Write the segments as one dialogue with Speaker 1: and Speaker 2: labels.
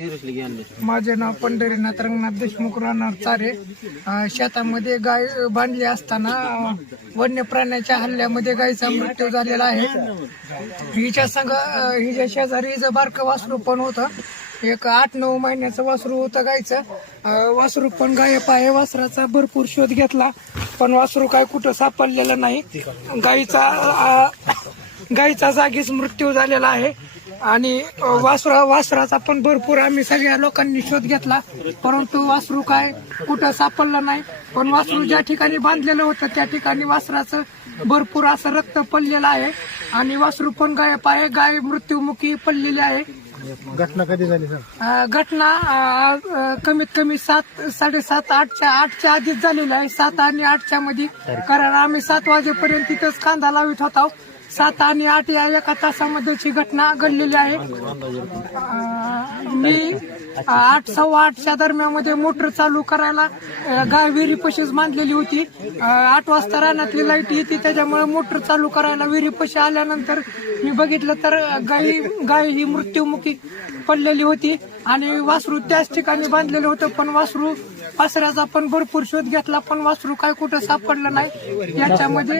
Speaker 1: माझे नाव पंढरीनाथ रंगनाथ देशमुख राहणार चारे शेतामध्ये गाय बांधली असताना वन्य प्राण्याच्या हल्ल्यामध्ये गायीचा मृत्यू झालेला आहे हिच्या संघ हिच्या शेजारी हिचं बारकं वासरू पण होतं एक आठ नऊ महिन्याचं वासरू होतं गायचं वासरू पण गाय पाय वासराचा भरपूर शोध घेतला पण वासरू काय कुठं सापडलेलं नाही गायीचा गायीचा जागीच मृत्यू झालेला आहे आणि वासरा वासराचा पण भरपूर आम्ही सगळ्या लोकांनी शोध घेतला परंतु वासरू काय कुठं सापडलं नाही पण वासरू ज्या ठिकाणी बांधलेलं होतं त्या ठिकाणी वासराचं भरपूर असं रक्त पडलेलं आहे आणि वासरू पण गायब आहे गाय मृत्युमुखी पडलेली आहे
Speaker 2: घटना कधी झाली सर
Speaker 1: घटना कमीत कमी सात साडेसात आठच्या आठच्या आधीच झालेली आहे सात आणि आठच्या मध्ये कारण आम्ही सात वाजेपर्यंत तिथंच कांदा लावित होता सात आणि आठ या एका तासामध्येची घटना घडलेली आहे मी आठ सव्वा आठच्या दरम्यानमध्ये मोटर चालू करायला गाय पशीच बांधलेली होती आठ वाजता रानातली लाईट येते त्याच्यामुळे मोटर चालू करायला पशी आल्यानंतर मी बघितलं तर गाई गाय ही मृत्युमुखी पडलेली होती आणि वासरू त्याच ठिकाणी बांधलेलं होतं पण वासरू वासऱ्याचा पण भरपूर शोध घेतला पण वासरू काय कुठं सापडलं नाही याच्यामध्ये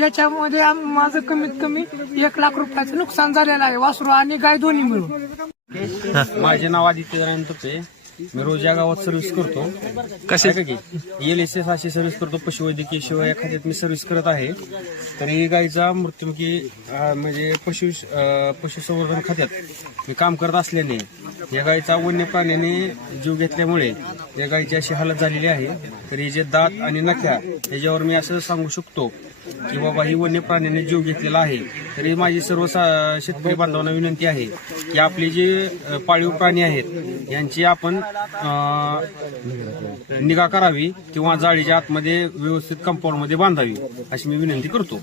Speaker 1: याच्यामध्ये आम- माझं कमीत कमी एक लाख रुपयाचं नुकसान झालेलं आहे वासरू आणि गाय दोन्ही
Speaker 3: मिळून माझे नाव आदित्य नारायण तुपे मी रोज या गावात सर्व्हिस करतो कसे एल एस एस अशी सर्व्हिस करतो पशुवैद्यकीय शिवाय या खात्यात मी सर्व्हिस करत आहे तरी गायीचा मृत्युमुखी म्हणजे पशु पशुसंवर्धन खात्यात मी काम करत असल्याने या गायीचा वन्य प्राण्याने जीव घेतल्यामुळे या गायीची अशी हालत झालेली आहे तर हे जे दात आणि नख्या याच्यावर मी असं सांगू शकतो की बाबा ही वन्य प्राण्याने जीव घेतलेला आहे तरी माझी सर्व शेतकरी बांधवांना विनंती आहे की आपले जे पाळीव प्राणी आहेत यांची आपण निगा करावी किंवा जाळीच्या आतमध्ये व्यवस्थित कंपाऊंडमध्ये बांधावी अशी मी विनंती करतो